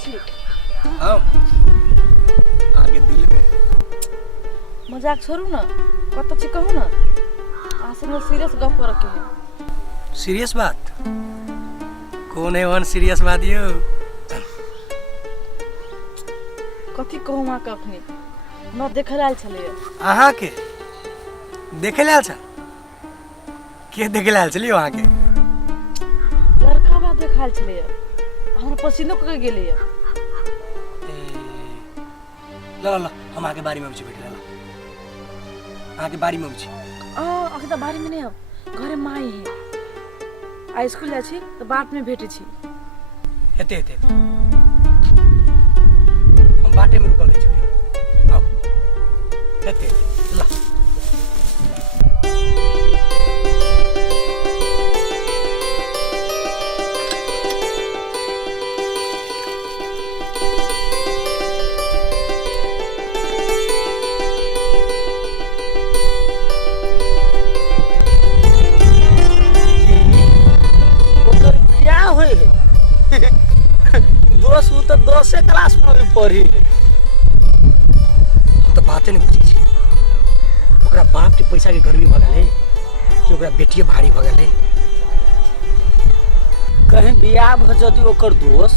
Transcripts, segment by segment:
छी हम आगे दिल में मजाक छोड़ू ना कत छी कहू ना आ संग सीरियस गप कर के है सीरियस बात कौन है वन सीरियस बात यो कथी कहू मां के अखनी न देखल आयल छले अहाँ के देखे लाल छल के देखे लाल छलियो अहाँ के लड़का बा देखाल छले हमरा पसीनो क गेले ल ल हम आके बारी में उछि बैठ ला आके बारी में उछि अखि त बारी में नहीं अब घरे माई है आ स्कूल जा छी त बाट में भेटे छी हेते हेते हम बाटे में रुकल छी आओ हेते ला तो 10 क्लास में भी पढ़ी तो बातें नहीं बुझी छी ओकरा बाप के पैसा के गर्मी भगल है कि ओकरा बेटिए भारी भगल है कहीं बियाह भ जदी ओकर दोस्त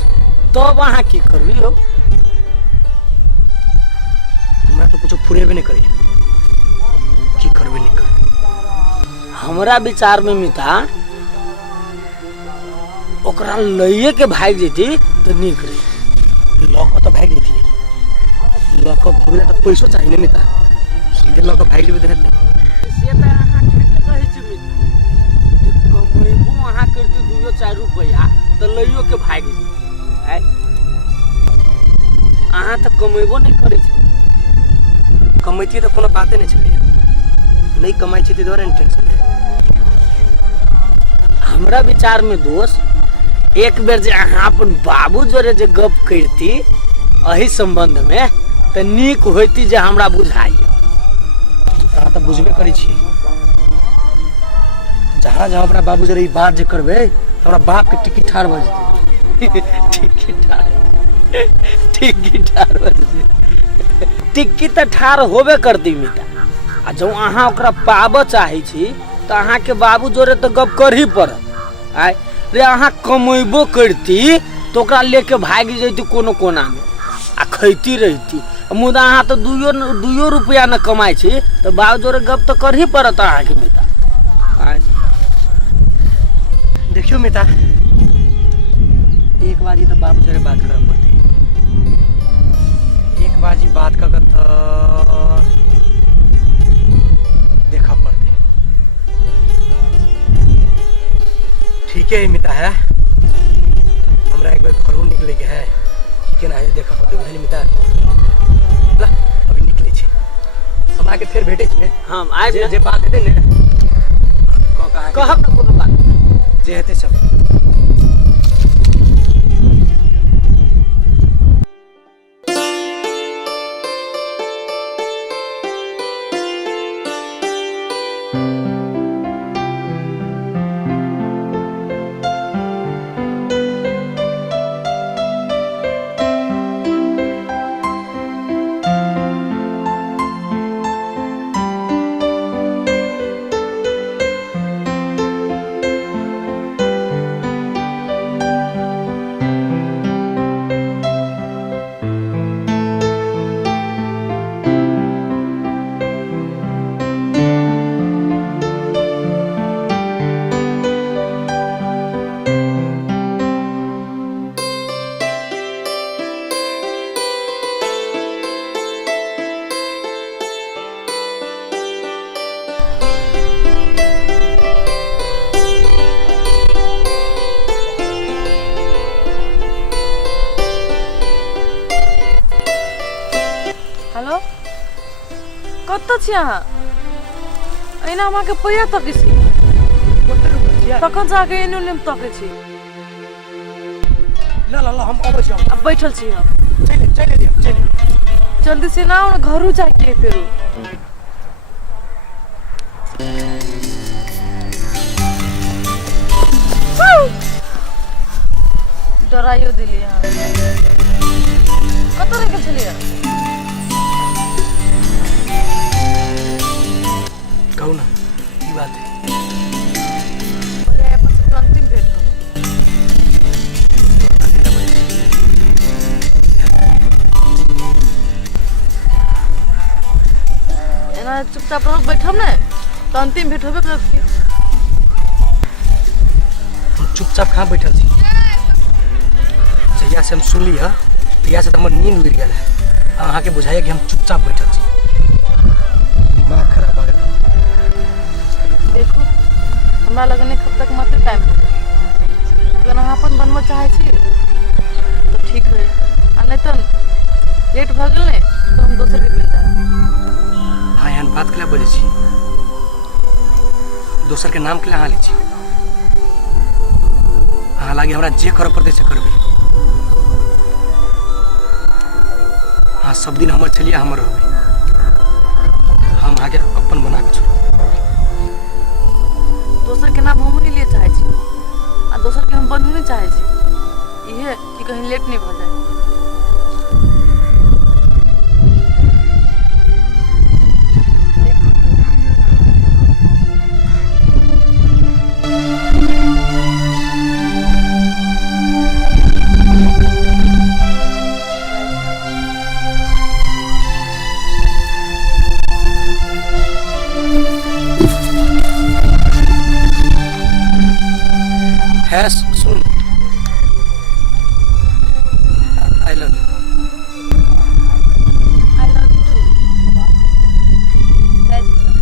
तब अहाँ की करबी हो हमरा तो कुछ फुरेबे नहीं करे की करबे नहीं करे हमरा विचार में मिता ओकरा लइए के भाग जेती तो निक रही लॉक तो भाग देती लॉक भूले तो पैसो चाहिए नहीं मिता सीधे लॉक भाग लेबे देते से त अहाँ ठीक कहै छी मिता कमैबो अहाँ करती 2-4 रुपया तो लइयो के भाग जेती आय अहाँ तो कमैबो नहीं करै छी कमाइती तो कोनो बातें नहीं चले नहीं कमाई छी तो टेंशन है हमरा विचार में दोस्त एक बेर जे अहाँ अपन बाबू जोरे जे गप करती अही संबंध में त नीक होती जे हमरा बुझाइए अहाँ तो बुझबे करी छी जहाँ जहाँ अपना बाबू जोरे बात जे करबे तो हमरा बाप के टिकट ठार भ जेतै टिकट ठार भ जेतै टिकट त ठार होबे करती मिटा आ जो अहाँ ओकरा पाबऽ चाहै छी त अहाँ के बाबू जोरे त गप करही पड़त आय रे अहाँ कमेबो करती तो ओकरा लेके भागी जैती कोनो कोना में आ खैती रहती मुदा अहाँ तो 2 रुपया न कमाई छी तो बाबू जोरे गप तो करही पड़त अहाँ के मिता देखियो मिता एक बाजी तो बाबू जोरे बात करब पड़ते एक बाजी बात कर तो देखा पड़ते ठीक है मिता है हमरा एक बार घरों निकले के है ठीक है ना देखा पड़ते बुझली मिता ला अभी निकले छे हम आके फिर भेटे छी ने हम आइ जे बात हेते ने कहब न कोनो बात जे हेते सब छी अहाँ एना हमरा के पैया तक छी तखन जाके एनु नेम तके छी ला ला ला हम अबै छी अब बैठल छी हम चले जल्दी से ना घरू जाके फेरू डराइयो दिली यहाँ चुपचाप रहो बैठब ना तो अंतिम भेंट होबे करत की। हम चुपचाप कहाँ बैठल छी? जहिया से हम सुनली है तहिया से तो हमर नींद उड़ गया है। अहाँ के बुझाइए कि हम चुपचाप बैठल छी। दिमाग खराब हो गया। देखो हमरा लगने कब तक मात्र टाइम हो अगर अहाँ अपन बनबऽ चाहे छी तो ठीक है आ नहीं तो लेट भ गेल ने तो हम दोसर के मिल जाए। हाँ एहन बात के बोले छी? दोसर के नाम के लिए अहाँ ली छी? अहाँ लागे हमरा जे करऽ पड़तै से करबै। हाँ सब दिन हमर छलिए हमर रहबै। हम आगे अपन बना के छोड़ दोसर के नाम हम नहीं लिए चाहे छी आ दोसर के हम बनू नहीं चाहे छी। इहे कि कहीं लेट नहीं भ जाए। है सुन I love you. I love you too. जय श्री राम।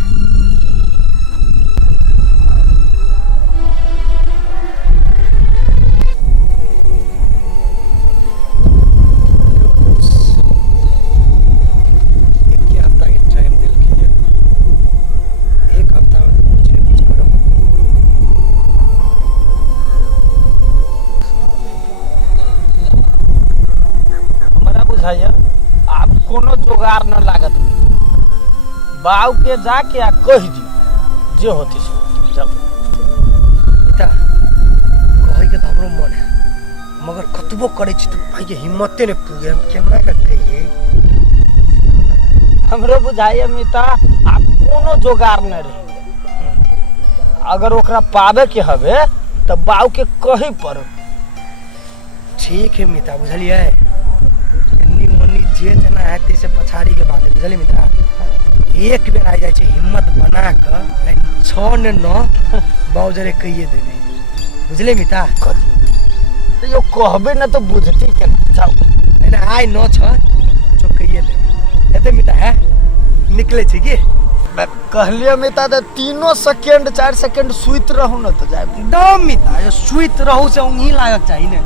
एक हफ्ता के टाइम दिल के एक हफ्ता में तो कुछ नहीं कुछ करो। हमारा बुझाइए आप कोनो जोगार न लागत बाऊ के जाके आ कह दी जे होती से होती। जाओ बेटा कहे के तो हमरो मन है मगर कतबो करे छी तो भाई के हिम्मते ने पुगे। हम केना के कहिए? हमरो बुझाइए मिता आप कोनो जोगार न रही। अगर ओकरा पावे के हवे तो बाऊ के कही पड़ो। ठीक है मिता बुझलिए। एन्नी मन्नी जे जना है से पछाड़ी के बात है बुझलिए मिता। एक बेर आ जाए हिम्मत बना कर 6 ने 9 बाऊ जरे कहिए देने बुझले मिता। तो यो कहबे न तो बुझती केना। जाओ नहीं आइ 9 6 जो कहिए ले एते मिता है निकले छी की? कहलिए मिता तो 3 सेकंड 4 सेकंड सुइत रहू न तो जाए। एकदम मिता ये सुइत रहू से उंगी लागक चाहिए ने।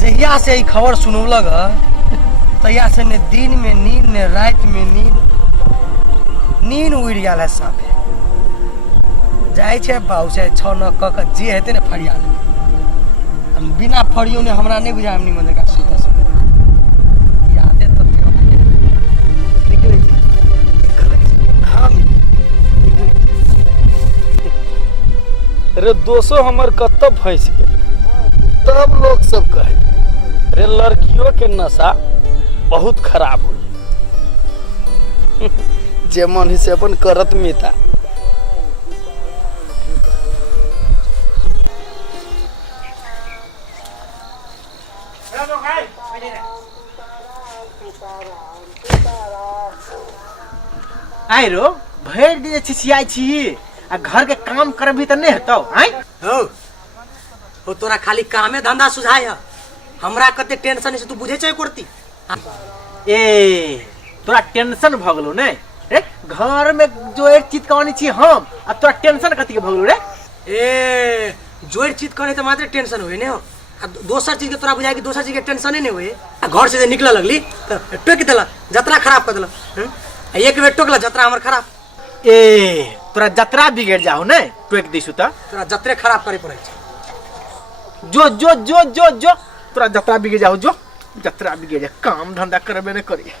जहिया से ई खबर सुनौलक तहिया से ने दिन में नींद ने रात में नींद उड़ गया है साफे। जाए छे बाऊ से 6 9 क जे हेते ने फरिया ले। हम बिना फरियो ने हमरा नहीं बुझाय हमनी मन का सीधा से यादे तो थे निकले हां रे दोसो हमर कत्तो फंस गेल। तब लोग सब कहे रे लड़कियों के नशा बहुत खराब हो जे मन से अपन करत मिता। आइ रो भर दिन छिसियाई छी आ घर के काम करबी त नहीं हेतौ। आइ हो तोरा खाली कामे धंधा सुझाय है। हमरा कते टेंशन से तू बुझे छै करती। ए तोरा टेंशन भ गेलो ने रे। घर में जो एक चीज कहानी छी हम आ तोरा टेंशन कथि के भ गेलो रे? ए जोड़ चीज करे तो मात्र टेंशन होए ने हो। आ दोसर चीज के तोरा बुझाय कि दोसर चीज के टेंशन नहीं होए। आ घर से निकल लगली तो टोक देला जतरा खराब कर देला। एक बेर टोकला जतरा हमर खराब। ए तोरा जतरा बिगड़ जाओ ने टोक दिसु त तोरा जतरे खराब करे पड़े छै। जो जो जो जो जो तोरा जतरा बिगड़ जाओ जो जतरा बिगड़ जा काम धंधा करबे ने करी।